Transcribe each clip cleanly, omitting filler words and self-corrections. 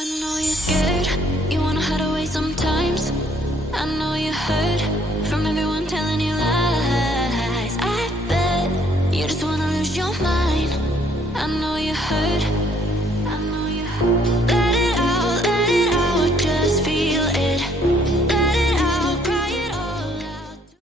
I know you're scared, you wanna hide away sometimes. I know you hurt from everyone telling you lies. I bet you just wanna lose your mind. I know you hurt, I know you hurt. Let it out, just feel it. Let it out, cry it all out.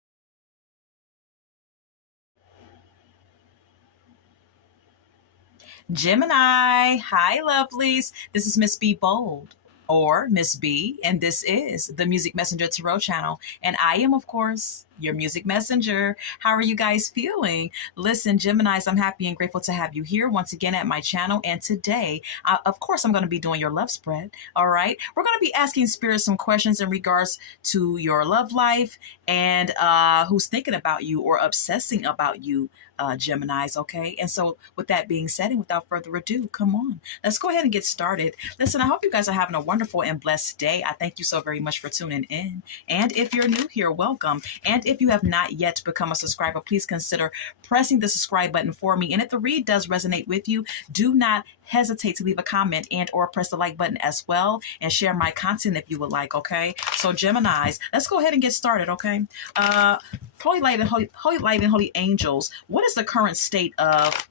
Gemini, hi lovelies. This is Miss B Bold or Miss B, and this is the Music Messenger Tarot channel. And I am, of course, your music messenger. How are you guys feeling? Listen, Geminis, I'm happy and grateful to have you here once again at my channel. And today, of course, I'm going to be doing your love spread. All right. We're going to be asking Spirit some questions in regards to your love life and who's thinking about you or obsessing about you, Geminis. Okay. And so with that being said, and without further ado, come on, let's go ahead and get started. Listen, I hope you guys are having a wonderful and blessed day. I thank you so very much for tuning in. And if you're new here, welcome. And if you have not yet become a subscriber, please consider pressing the subscribe button for me. And if the read does resonate with you, do not hesitate to leave a comment and or press the like button as well, and share my content if you would like. Okay. So Geminis, let's go ahead and get started. Okay. Holy light and holy angels, what is the current state of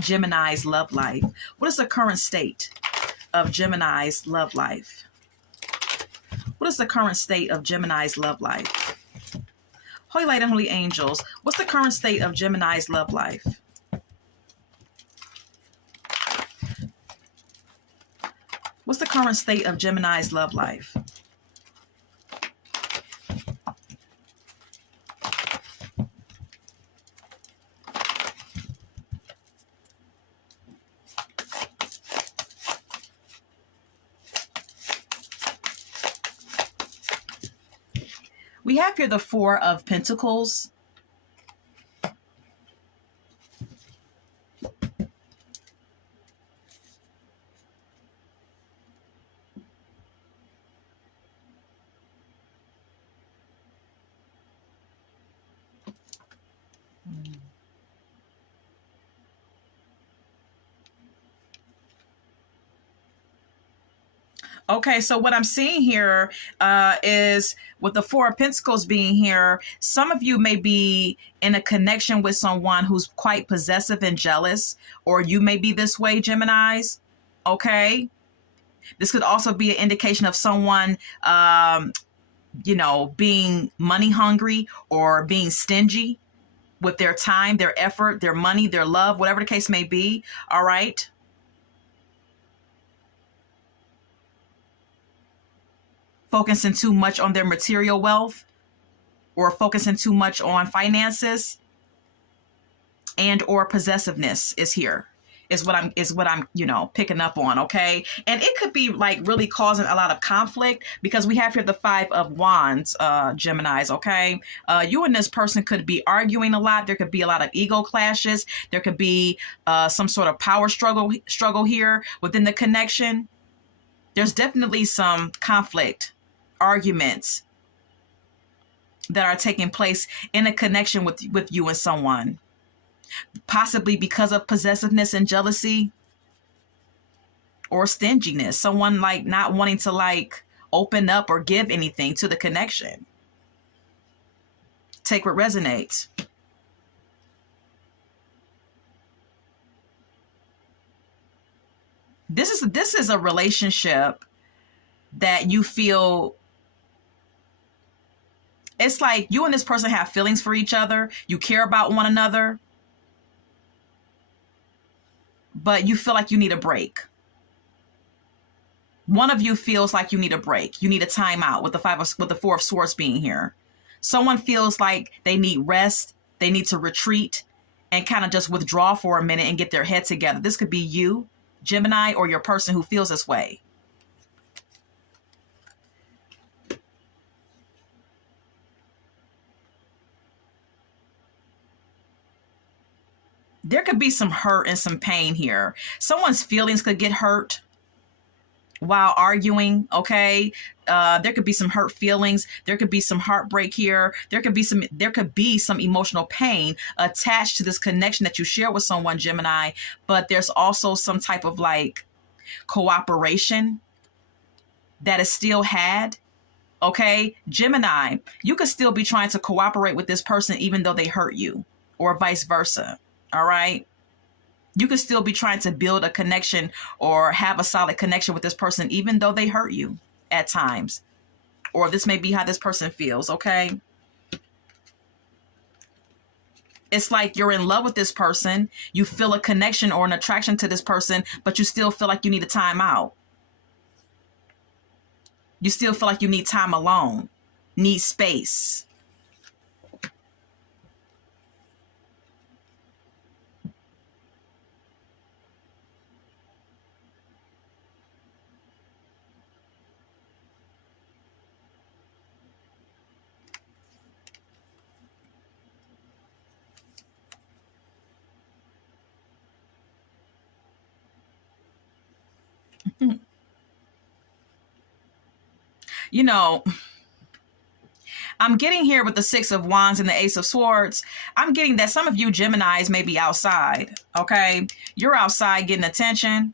Gemini's love life? What is the current state of Gemini's love life? What is the current state of Gemini's love life? Holy light and holy angels, what's the current state of Gemini's love life? What's the current state of Gemini's love life? We have here the Four of Pentacles. Okay, so what I'm seeing here is with the Four of Pentacles being here, some of you may be in a connection with someone who's quite possessive and jealous, or you may be this way, Geminis. Okay, this could also be an indication of someone, being money hungry or being stingy with their time, their effort, their money, their love, whatever the case may be. All right. Focusing too much on their material wealth or focusing too much on finances, and or possessiveness is here is what I'm picking up on. Okay. And it could be like really causing a lot of conflict, because we have here the Five of Wands, Geminis. Okay. You and this person could be arguing a lot. There could be a lot of ego clashes. There could be some sort of power struggle here within the connection. There's definitely some conflict, arguments that are taking place in a connection with you and someone, possibly because of possessiveness and jealousy or stinginess, someone like not wanting to like open up or give anything to the connection. Take what resonates. This is a relationship that you feel, it's like you and this person have feelings for each other. You care about one another, but you feel like you need a break. One of you feels like you need a break. You need a timeout with the Four of Swords being here. Someone feels like they need rest. They need to retreat and kind of just withdraw for a minute and get their head together. This could be you, Gemini, or your person who feels this way. There could be some hurt and some pain here. Someone's feelings could get hurt while arguing. Okay. There could be some hurt feelings. There could be some heartbreak here. There could be some emotional pain attached to this connection that you share with someone, Gemini. But there's also some type of like, cooperation that is still had. Okay, Gemini, you could still be trying to cooperate with this person even though they hurt you, or vice versa. All right. You could still be trying to build a connection or have a solid connection with this person even though they hurt you at times. Or this may be how this person feels. Okay. It's like you're in love with this person. You feel a connection or an attraction to this person, but you still feel like you need a time out. You still feel like you need time alone, need space. You know, I'm getting here with the Six of Wands and the Ace of Swords. I'm getting that some of you Geminis may be outside, okay? You're outside getting attention,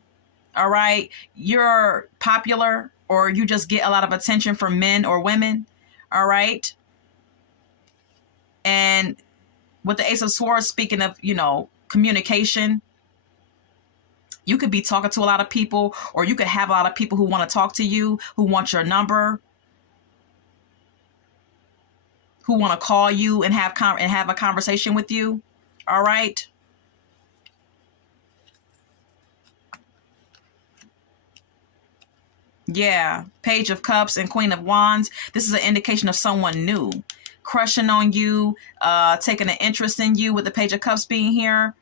all right? You're popular, or you just get a lot of attention from men or women, all right? And with the Ace of Swords, speaking of, communication, you could be talking to a lot of people, or you could have a lot of people who want to talk to you, who want your number, who want to call you and have a conversation with you. All right. Yeah. Page of Cups and Queen of Wands. This is an indication of someone new crushing on you, taking an interest in you with the Page of Cups being here.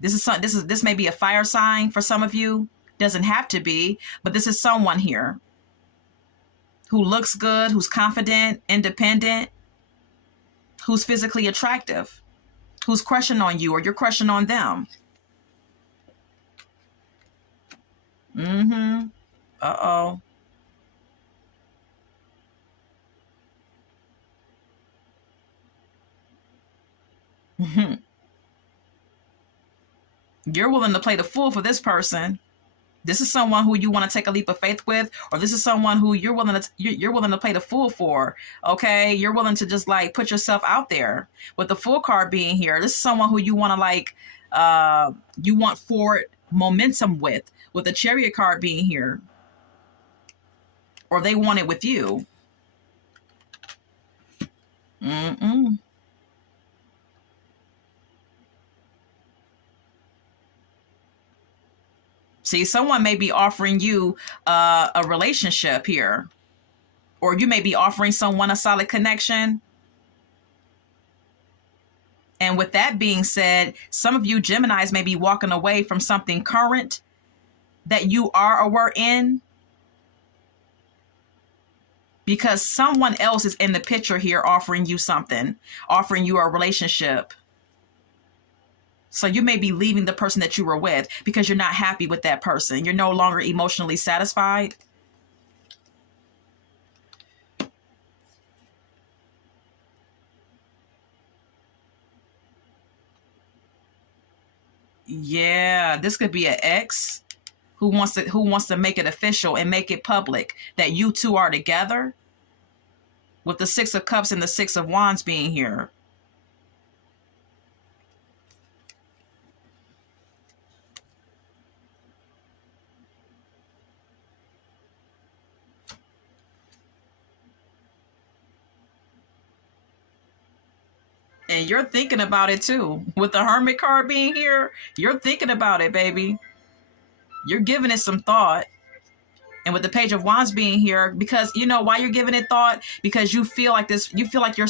This may be a fire sign for some of you. Doesn't have to be, but this is someone here who looks good, who's confident, independent, who's physically attractive, who's crushing on you, or you're crushing on them. Mm-hmm. Uh-oh. Mm-hmm. You're willing to play the fool for this person. This is someone who you want to take a leap of faith with, or this is someone who you're willing to play the fool for. Okay, you're willing to just like put yourself out there. With the Fool card being here, this is someone who you want to you want forward momentum with the Chariot card being here, or they want it with you. Mm-mm. See, someone may be offering you a relationship here, or you may be offering someone a solid connection. And with that being said, some of you Geminis may be walking away from something current that you are or were in, because someone else is in the picture here offering you something, offering you a relationship. So you may be leaving the person that you were with because you're not happy with that person. You're no longer emotionally satisfied. Yeah, this could be an ex who wants to make it official and make it public that you two are together, with the Six of Cups and the Six of Wands being here. And you're thinking about it too. With the Hermit card being here, you're thinking about it, baby. You're giving it some thought. And with the Page of Wands being here, because you know why you're giving it thought? Because you feel like this, you feel like you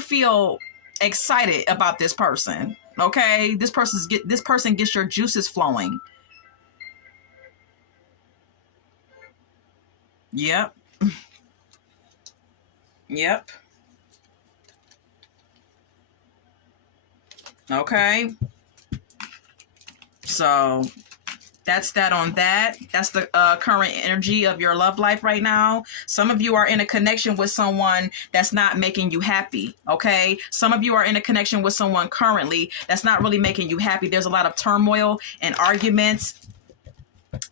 feel excited about this person. Okay? This person gets your juices flowing. Yep. Yep. Okay. So that's that on that. That's the current energy of your love life right now. Some of you are in a connection with someone that's not making you happy, okay? Some of you are in a connection with someone currently that's not really making you happy. There's a lot of turmoil and arguments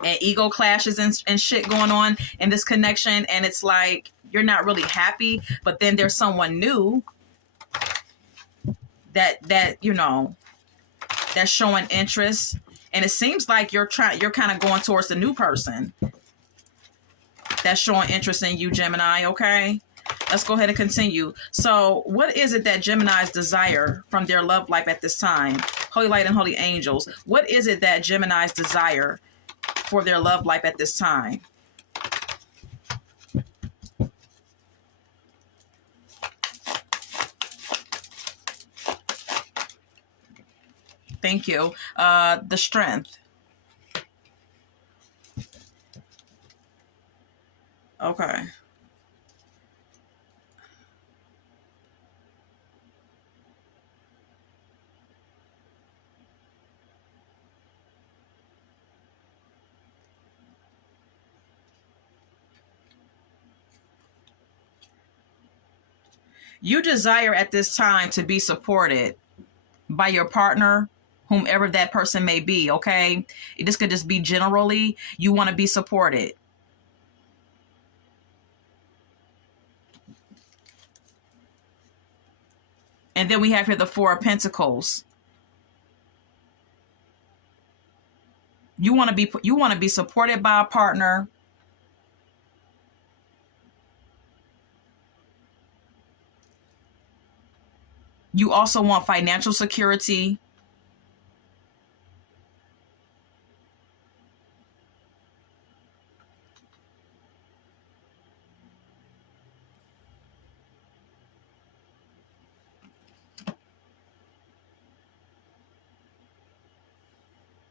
and ego clashes and shit going on in this connection. And it's like, you're not really happy, but then there's someone new that you know, that's showing interest. And it seems like you're kind of going towards the new person that's showing interest in you, Gemini. Okay, let's go ahead and continue. So what is it that Geminis desire from their love life at this time? Holy light and holy angels, what is it that Geminis desire for their love life at this time? Thank you. The strength. Okay. You desire at this time to be supported by your partner, whomever that person may be, okay? This could just be generally, you want to be supported. And then we have here the Four of Pentacles. You want to be supported by a partner. You also want financial security.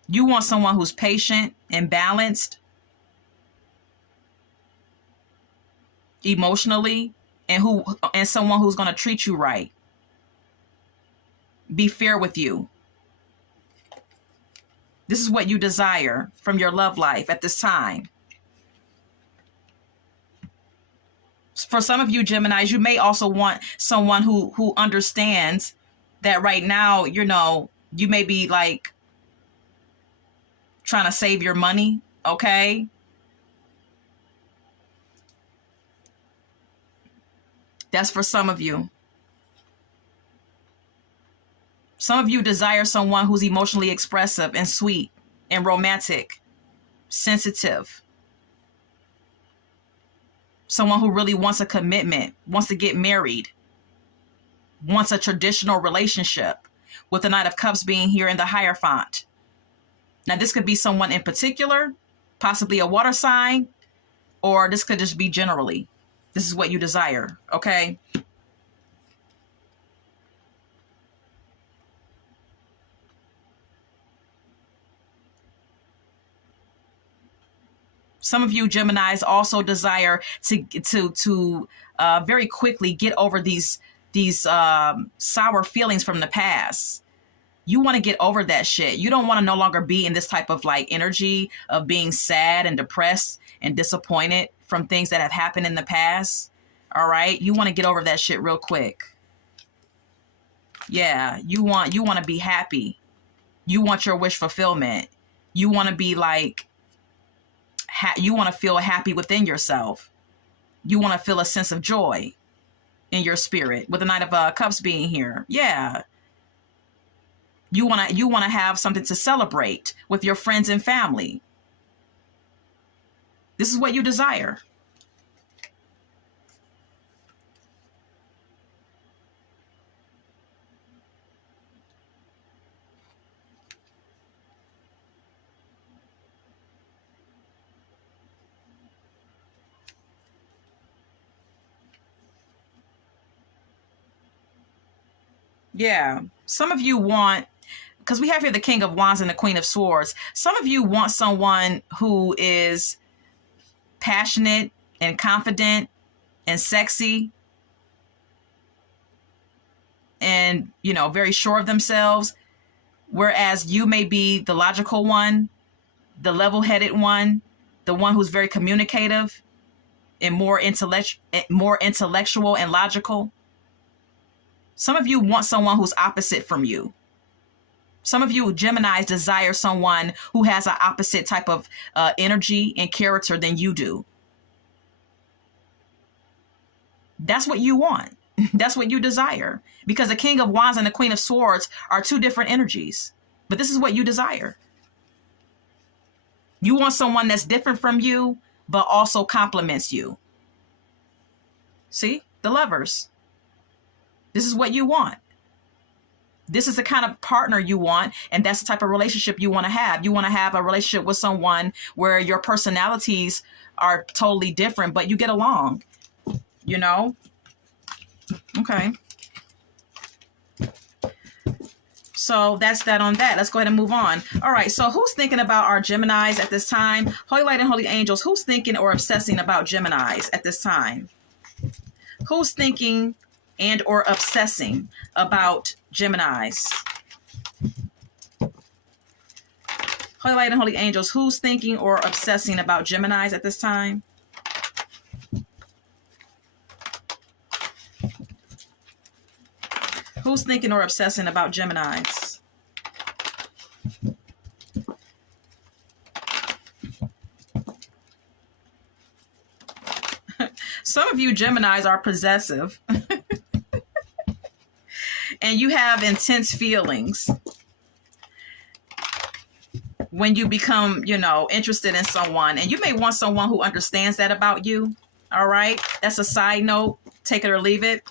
You want someone who's patient and balanced emotionally, and someone who's going to treat you right. Be fair with you. This is what you desire from your love life at this time. For some of you Geminis, you may also want someone who understands that right now, you know, you may be like trying to save your money, okay? That's for some of you. Some of you desire someone who's emotionally expressive and sweet and romantic, sensitive. Someone who really wants a commitment, wants to get married, wants a traditional relationship, with the Knight of Cups being here in the Hierophant. Now, this could be someone in particular, possibly a water sign, or this could just be generally. This is what you desire, okay? Some of you Geminis also desire to very quickly get over these sour feelings from the past. You want to get over that shit. You don't want to no longer be in this type of like energy of being sad and depressed and disappointed from things that have happened in the past. All right. You want to get over that shit real quick. Yeah. You want to be happy. You want your wish fulfillment. You want to be like, you want to feel happy within yourself. You want to feel a sense of joy in your spirit with the Knight of Cups being here. Yeah. You want to have something to celebrate with your friends and family. This is what you desire. Yeah. Some of you want, because we have here the King of Wands and the Queen of Swords. Some of you want someone who is passionate and confident and sexy and, you know, very sure of themselves. Whereas you may be the logical one, the level-headed one, the one who's very communicative and more intellectual and logical. Some of you want someone who's opposite from you. Some of you Geminis desire someone who has an opposite type of energy and character than you do. That's what you want. That's what you desire. Because the King of Wands and the Queen of Swords are two different energies. But this is what you desire. You want someone that's different from you, but also complements you. See? The Lovers. This is what you want. This is the kind of partner you want, and that's the type of relationship you want to have. You want to have a relationship with someone where your personalities are totally different, but you get along, you know? Okay. So that's that on that. Let's go ahead and move on. All right. So who's thinking about our Geminis at this time? Holy Light and Holy Angels, who's thinking or obsessing about Geminis at this time? Who's thinking and or obsessing about Geminis? Holy Light and Holy Angels, who's thinking or obsessing about Geminis at this time? Who's thinking or obsessing about Geminis? Some of you Geminis are possessive. And you have intense feelings when you become, you know, interested in someone. And you may want someone who understands that about you. All right. That's a side note. Take it or leave it.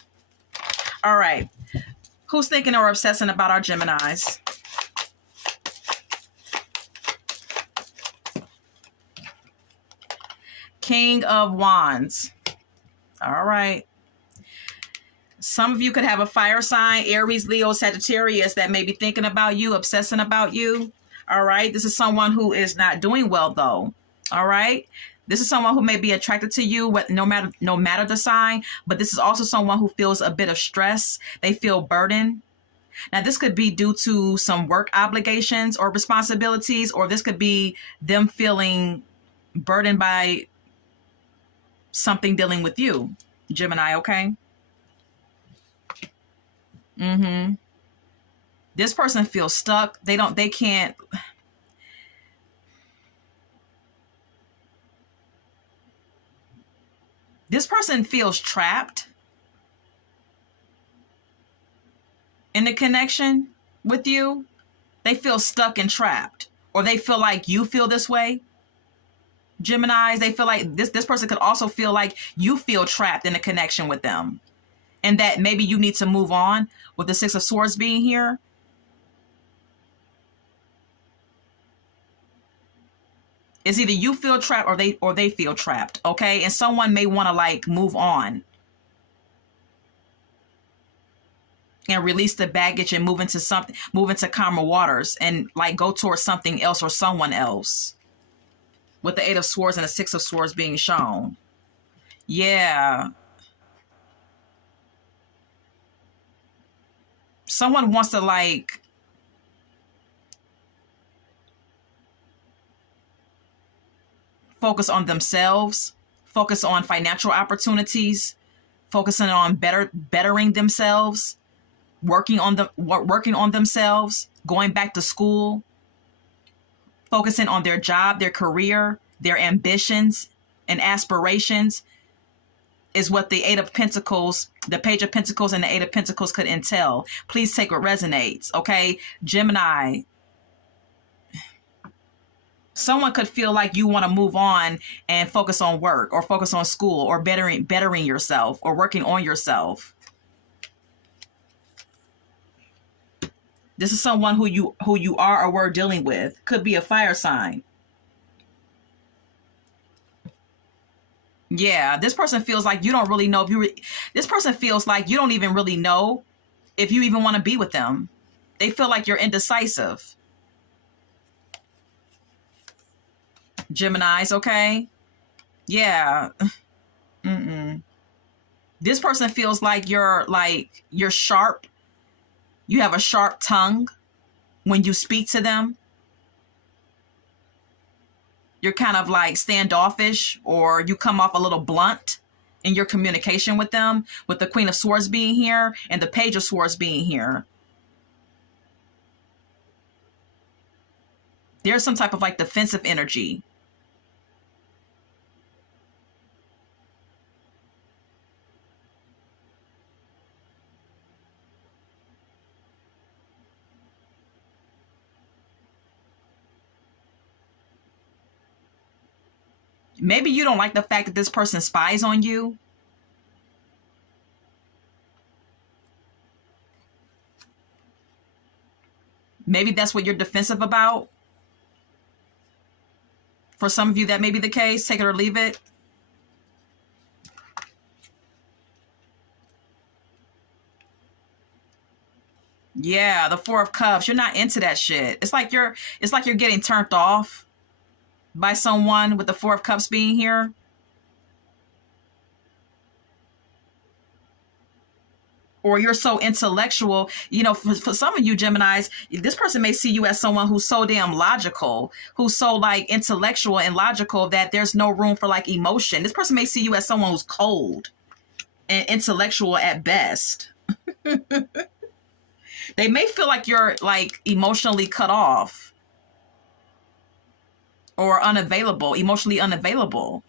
All right. Who's thinking or obsessing about our Geminis? King of Wands. All right. Some of you could have a fire sign, Aries, Leo, Sagittarius, that may be thinking about you, obsessing about you. All right. This is someone who is not doing well, though. All right. This is someone who may be attracted to you, no matter the sign. But this is also someone who feels a bit of stress. They feel burdened. Now, this could be due to some work obligations or responsibilities, or this could be them feeling burdened by something dealing with you, Gemini. Okay. This person feels stuck. They can't. This person feels trapped in the connection with you. They feel stuck and trapped, or they feel like you feel this way. Geminis, they feel like this person could also feel like you feel trapped in a connection with them, and that maybe you need to move on, with the Six of Swords being here. It's either you feel trapped or they feel trapped. Okay. And someone may want to like move on and release the baggage and move into calmer waters and like go towards something else or someone else, with the Eight of Swords and the Six of Swords being shown. Yeah. Someone wants to like focus on themselves, focus on financial opportunities, focusing on bettering themselves, working on themselves, going back to school, focusing on their job, their career, their ambitions and aspirations is what the Eight of Pentacles, the Page of Pentacles and the Eight of Pentacles could entail. Please take what resonates. Okay. Gemini, someone could feel like you want to move on and focus on work or focus on school or bettering yourself or working on yourself. This is someone who you are or were dealing with. Could be a fire sign. Yeah, this person feels like you don't really know this person feels like you don't even really know if you even want to be with them. They feel like you're indecisive. Geminis, okay? Yeah. This person feels like you're sharp. You have a sharp tongue when you speak to them. You're kind of like standoffish, or you come off a little blunt in your communication with them, with the Queen of Swords being here and the Page of Swords being here. There's some type of like defensive energy. Maybe you don't like the fact that this person spies on you. Maybe that's what you're defensive about. For some of you, that may be the case. Take it or leave it. Yeah, the Four of Cups. You're not into that shit. It's like you're getting turned off by someone with the Four of Cups being here. Or you're so intellectual, you know, for some of you Geminis, this person may see you as someone who's so damn logical, who's so like intellectual and logical that there's no room for like emotion. This person may see you as someone who's cold and intellectual at best. They may feel like you're like emotionally cut off or unavailable, emotionally unavailable.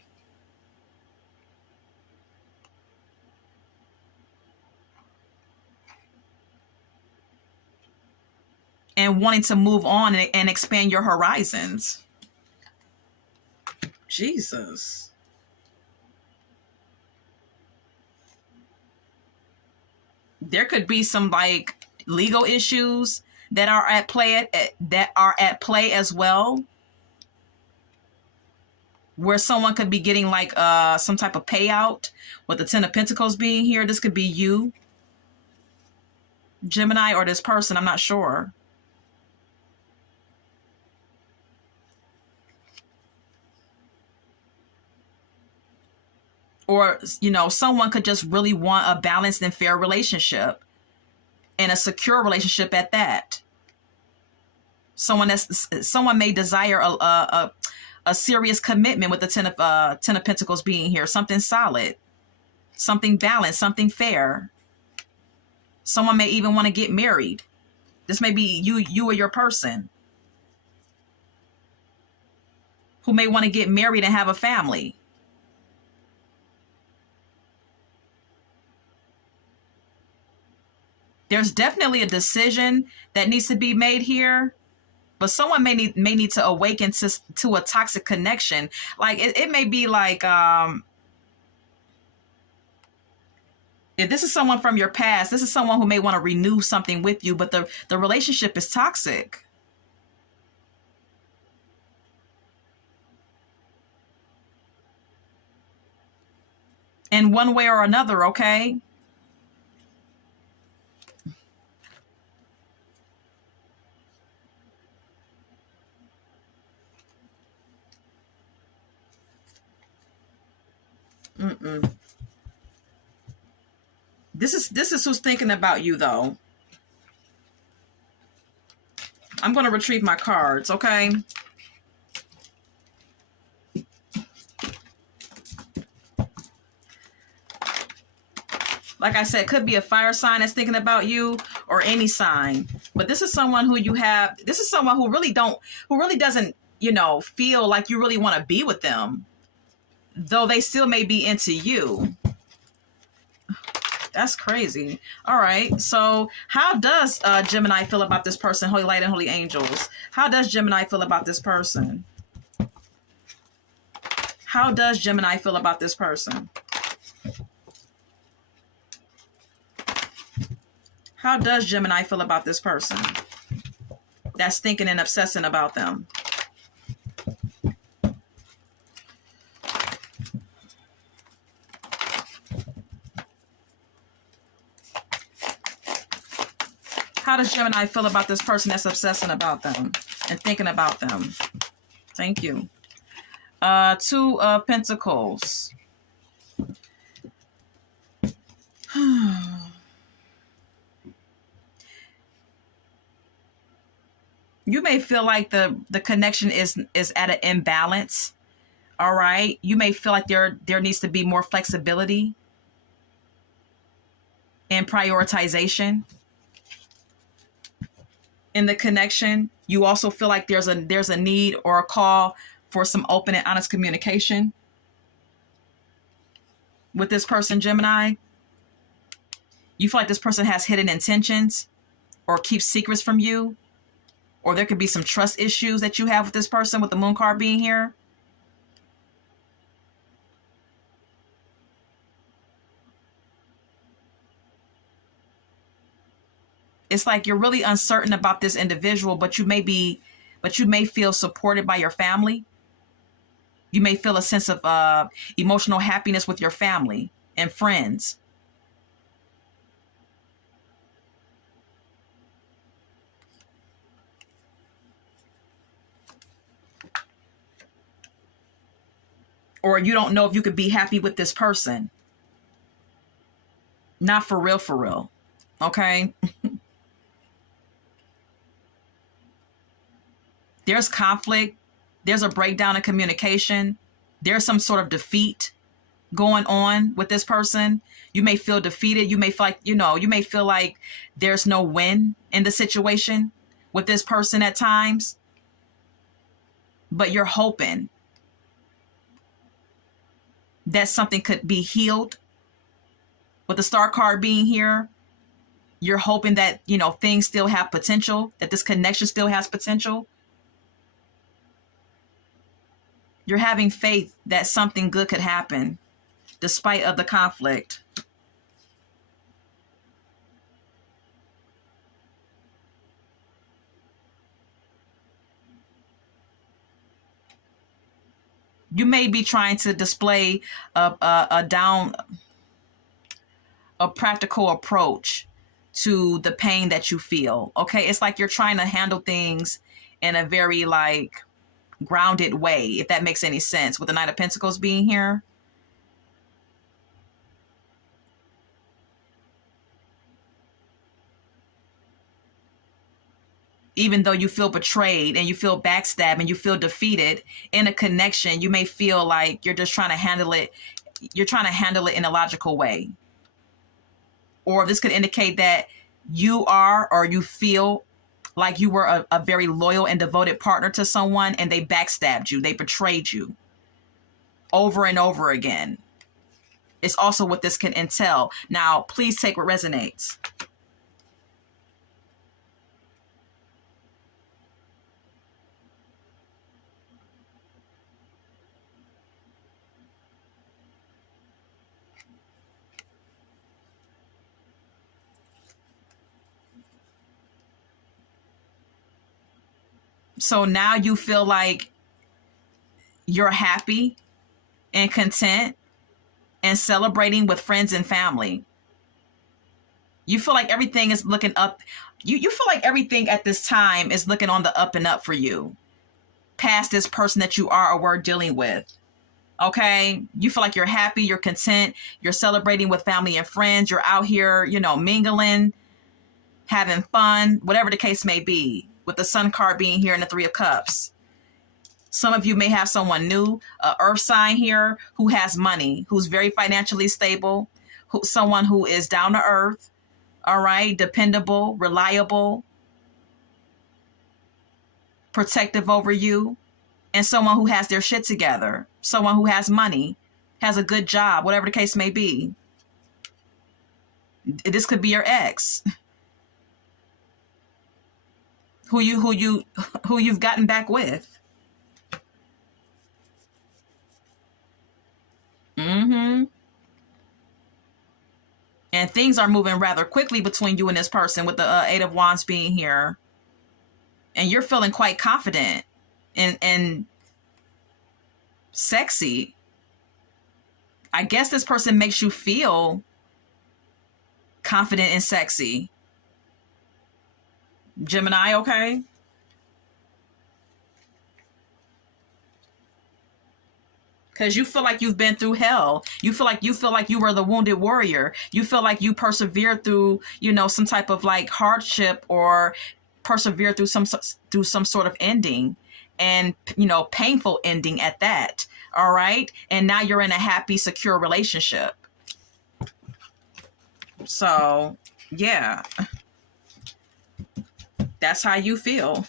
And wanting to move on and expand your horizons. Jesus. There could be some like legal issues that are at play as well, where someone could be getting like some type of payout with the Ten of Pentacles being here. This could be you, Gemini, or this person. I'm not sure. Or, you know, someone could just really want a balanced and fair relationship and a secure relationship at that. Someone may desire a serious commitment with the Ten of Pentacles being here. Something solid, something balanced, something fair. Someone may even want to get married. This may be you or your person who may want to get married and have a family. There's definitely a decision that needs to be made here, but someone may need to awaken to a toxic connection. Like it may be like, if this is someone from your past, this is someone who may want to renew something with you, but the relationship is toxic. In one way or another, okay? This is who's thinking about you, though. I'm going to retrieve my cards, okay? Like I said, could be a fire sign that's thinking about you, or any sign. But this is someone who this is someone who really doesn't, you know, feel like you really want to be with them, though they still may be into you. That's crazy. All right. So how does Gemini feel about this person? Holy Light and Holy Angels. How does Gemini feel about this person? How does Gemini feel about this person? How does Gemini feel about this person that's thinking and obsessing about them? How does Gemini feel about this person that's obsessing about them and thinking about them? Thank you. Two of Pentacles. You may feel like the connection is at an imbalance. All right. You may feel like there needs to be more flexibility and prioritization. in the connection. You also feel like there's a need or a call for some open and honest communication with this person, Gemini. You feel like this person has hidden intentions or keeps secrets from you, or there could be some trust issues that you have with this person with the moon card being here. It's like you're really uncertain about this individual, but you may feel supported by your family. You may feel a sense of emotional happiness with your family and friends. Or you don't know if you could be happy with this person. Not for real. Okay? There's conflict. There's a breakdown in communication. There's some sort of defeat going on with this person. You may feel defeated. You may feel like, you may feel like there's no win in the situation with this person at times. But you're hoping that something could be healed. With the Star card being here, you're hoping that, things still have potential, that this connection still has potential. You're having faith that something good could happen despite of the conflict. You may be trying to display a practical approach to the pain that you feel. Okay, it's like you're trying to handle things in a very grounded way, if that makes any sense, with the Knight of Pentacles being here. Even though you feel betrayed and you feel backstabbed and you feel defeated in a connection, you may feel like you're just trying to handle it. You're trying to handle it in a logical way. Or this could indicate that you are, or you feel like you were a very loyal and devoted partner to someone and they backstabbed you. They betrayed you over and over again. It's also what this can entail. Now, please take what resonates. So now you feel like you're happy and content and celebrating with friends and family. You feel like everything is looking up. You feel like everything at this time is looking on the up and up for you, past this person that you are or were dealing with. Okay? You feel like you're happy, you're content, you're celebrating with family and friends, you're out here, mingling, having fun, whatever the case may be. With the Sun card being here and the Three of Cups. Some of you may have someone new, an earth sign here, who has money, who's very financially stable, someone who is down to earth, all right, dependable, reliable, protective over you, and someone who has their shit together, someone who has money, has a good job, whatever the case may be. This could be your ex. Who you've gotten back with. And things are moving rather quickly between you and this person with the Eight of Wands being here. And you're feeling quite confident and sexy. I guess this person makes you feel confident and sexy. Gemini, okay? Because you feel like you've been through hell. You feel like you were the wounded warrior. You feel like you persevered through, some type of hardship, or persevered through some sort of ending, and painful ending at that. All right, and now you're in a happy, secure relationship. So, yeah. That's how you feel.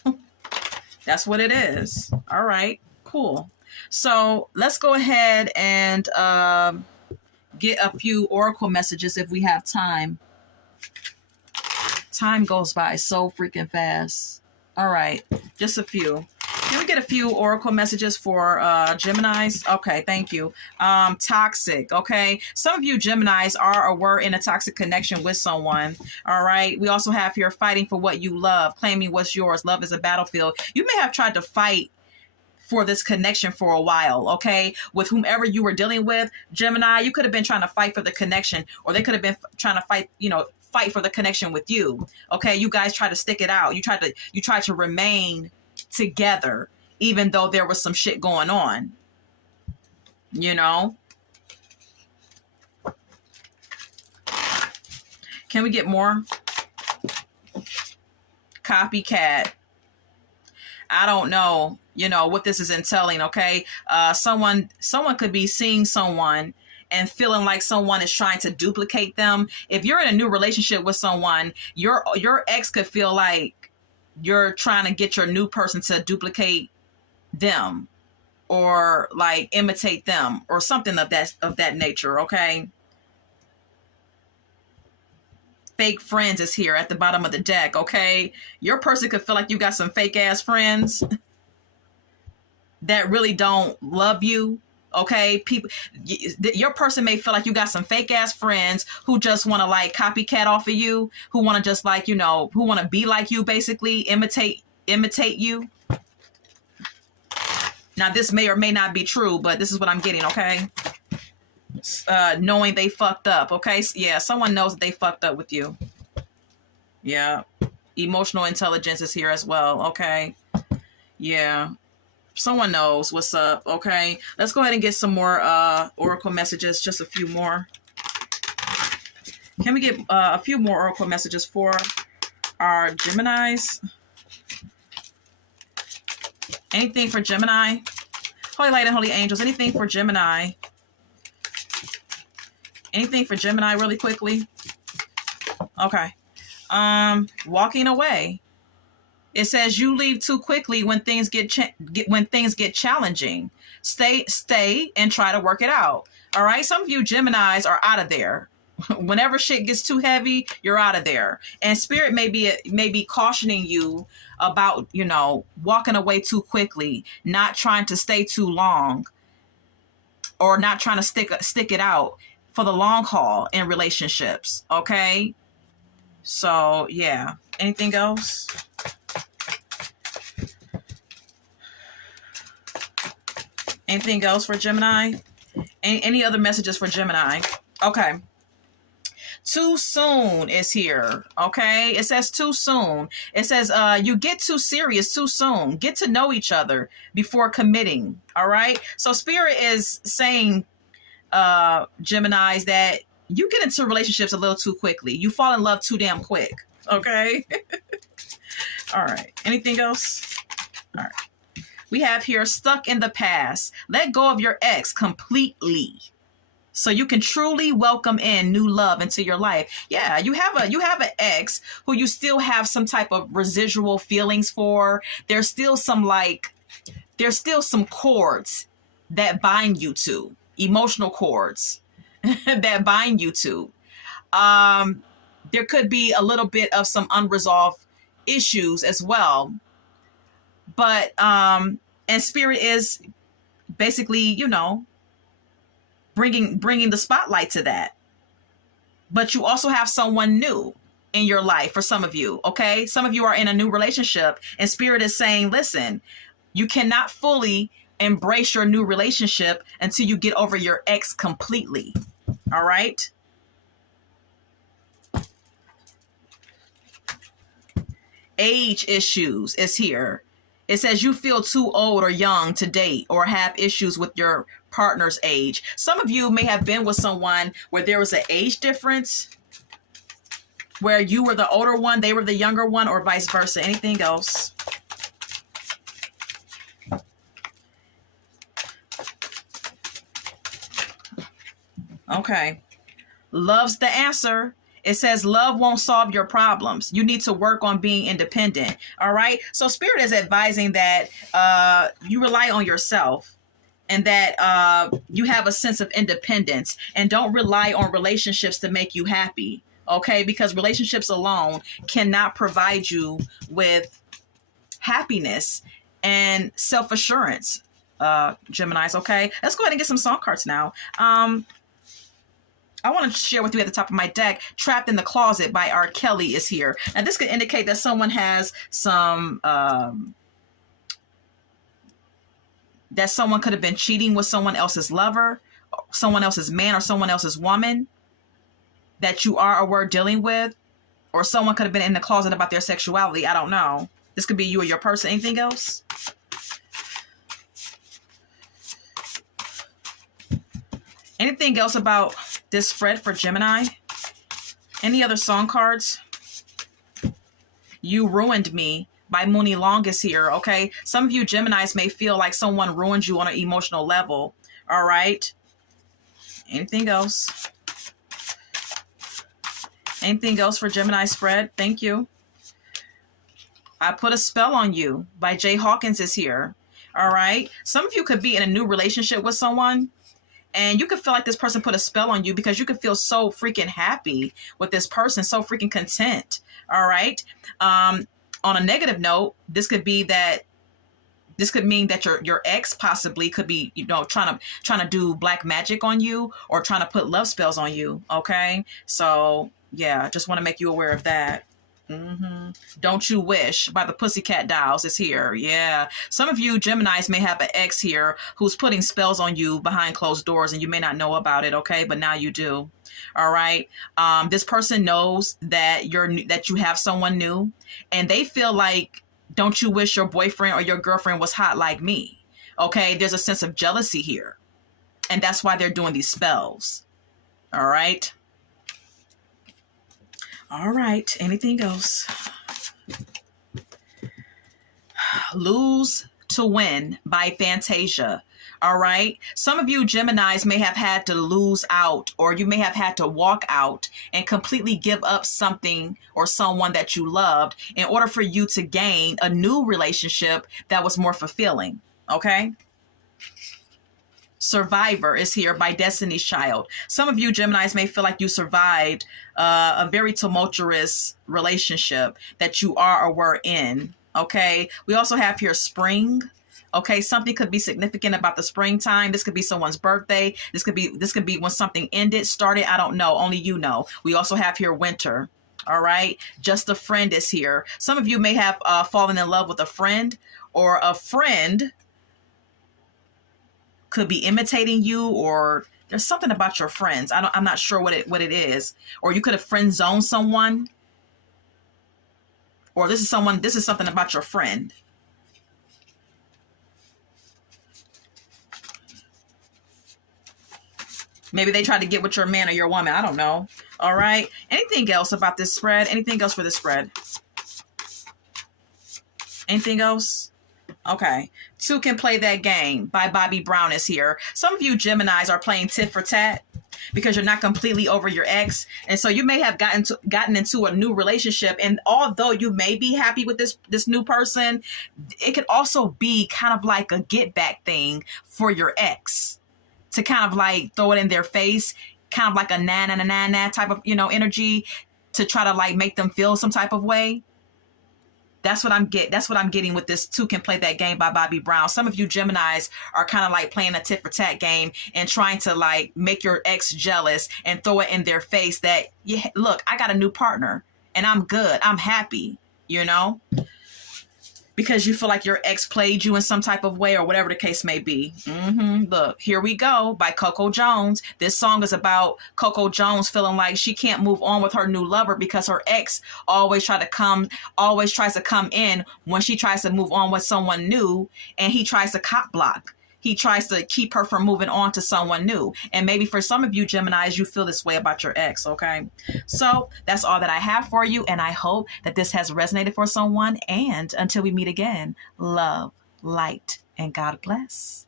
That's what it is. All right, cool. So let's go ahead and get a few oracle messages if we have time. Time goes by so freaking fast. All right, just a few. Can we get a few oracle messages for Geminis? Okay, thank you. Toxic, okay? Some of you Geminis are or were in a toxic connection with someone, all right? We also have here fighting for what you love, claiming what's yours. Love is a battlefield. You may have tried to fight for this connection for a while, okay? With whomever you were dealing with, Gemini, you could have been trying to fight for the connection, or they could have been trying to fight, fight for the connection with you, okay? You guys try to stick it out. You tried to remain together, even though there was some shit going on, Can we get more? Copycat. I don't know, what this is entailing, okay? Someone could be seeing someone and feeling like someone is trying to duplicate them. If you're in a new relationship with someone, your ex could feel like you're trying to get your new person to duplicate them or like imitate them or something of that nature, okay? Fake friends is here at the bottom of the deck, okay? Your person could feel like you got some fake ass friends that really don't love you, okay? Your person may feel like you got some fake ass friends who just want to like copycat off of you, who want to just like, who want to be like you, basically imitate you. Now this may or may not be true, but this is what I'm getting, okay? Knowing they fucked up, okay? Yeah, someone knows that they fucked up with you. Yeah. Emotional intelligence is here as well, okay? Yeah. Someone knows what's up, okay? Let's go ahead and get some more oracle messages, just a few more. Can we get a few more oracle messages for our Geminis? Anything for Gemini? Holy light and holy angels, anything for Gemini? Anything for Gemini really quickly? Okay. Walking away. It says you leave too quickly when things get challenging. Stay and try to work it out. All right. Some of you Geminis are out of there. Whenever shit gets too heavy, you're out of there. And spirit may be cautioning you about, walking away too quickly, not trying to stay too long, or not trying to stick it out for the long haul in relationships. Okay. So yeah. Anything else? Anything else for Gemini? Any other messages for Gemini? Okay. Too soon is here. Okay. It says too soon. It says you get too serious too soon. Get to know each other before committing. All right. So spirit is saying, Geminis, that you get into relationships a little too quickly. You fall in love too damn quick. Okay. All right. Anything else? All right. We have here stuck in the past. Let go of your ex completely, so you can truly welcome in new love into your life. Yeah, you have an ex who you still have some type of residual feelings for. There's still some cords that bind you to, emotional cords that bind you to. There could be a little bit of some unresolved issues as well. But and spirit is basically, bringing the spotlight to that. But you also have someone new in your life for some of you, okay? Some of you are in a new relationship and spirit is saying, listen, you cannot fully embrace your new relationship until you get over your ex completely. All right? Age issues is here. It says you feel too old or young to date or have issues with your partner's age. Some of you may have been with someone where there was an age difference, where you were the older one, they were the younger one, or vice versa. Anything else? Okay. Love's the answer. It says love won't solve your problems. You need to work on being independent. All right. So Spirit is advising that you rely on yourself and that you have a sense of independence and don't rely on relationships to make you happy. Okay. Because relationships alone cannot provide you with happiness and self-assurance, Geminis. Okay. Let's go ahead and get some song cards now. I want to share with you at the top of my deck, Trapped in the Closet by R. Kelly is here. Now, this could indicate that someone has some, that someone could have been cheating with someone else's lover, someone else's man, or someone else's woman that you are or were dealing with, or someone could have been in the closet about their sexuality. I don't know. This could be you or your person. Anything else? Anything else about this spread for Gemini? Any other song cards? You Ruined Me by Mooney Long is here, okay? Some of you Geminis may feel like someone ruined you on an emotional level, all right? Anything else? Anything else for Gemini spread? Thank you. I Put a Spell on You by Jay Hawkins is here, all right? Some of you could be in a new relationship with someone, and you could feel like this person put a spell on you because you could feel so freaking happy with this person, so freaking content. All right. On a negative note, this could mean that your ex possibly could be, trying to do black magic on you or trying to put love spells on you. Okay. So yeah, just want to make you aware of that. Don't You Wish by the Pussycat Dolls is here. Yeah. Some of you Geminis may have an ex here who's putting spells on you behind closed doors and you may not know about it. Okay. But now you do. All right. This person knows that you have someone new and they feel like, don't you wish your boyfriend or your girlfriend was hot like me? Okay. There's a sense of jealousy here. And that's why they're doing these spells. All right. All right. Anything else? Lose to Win by Fantasia. All right. Some of you Geminis may have had to lose out, or you may have had to walk out and completely give up something or someone that you loved in order for you to gain a new relationship that was more fulfilling. Okay. Survivor is here by Destiny's Child. Some of you Geminis may feel like you survived a very tumultuous relationship that you are or were in. Okay. We also have here Spring. Okay. Something could be significant about the springtime. This could be someone's birthday. This could be when something ended, started. I don't know. Only you know. We also have here Winter. All right. Just a Friend is here. Some of you may have fallen in love with a friend, or a friend could be imitating you, or there's something about your friends. I'm not sure what it is. Or you could have friend zoned someone. Or this is something about your friend. Maybe they tried to get with your man or your woman. I don't know. All right. Anything else about this spread? Anything else for this spread? Anything else? Okay. Two Can Play That Game by Bobby Brown is here. Some of you Geminis are playing tit for tat because you're not completely over your ex. And so you may have gotten into a new relationship. And although you may be happy with this new person, it could also be kind of like a get back thing for your ex, to kind of like throw it in their face, kind of like a na type of, energy, to try to like make them feel some type of way. That's what I'm getting with this Two Can Play That Game by Bobby Brown. Some of you Geminis are kind of like playing a tit for tat game and trying to like make your ex jealous and throw it in their face that, yeah, look, I got a new partner and I'm good. I'm happy, because you feel like your ex played you in some type of way or whatever the case may be. Look, Here We Go by Coco Jones. This song is about Coco Jones feeling like she can't move on with her new lover because her ex always tries to come in when she tries to move on with someone new, and he tries to cop block. He tries to keep her from moving on to someone new. And maybe for some of you Geminis, you feel this way about your ex, okay? So that's all that I have for you. And I hope that this has resonated for someone. And until we meet again, love, light, and God bless.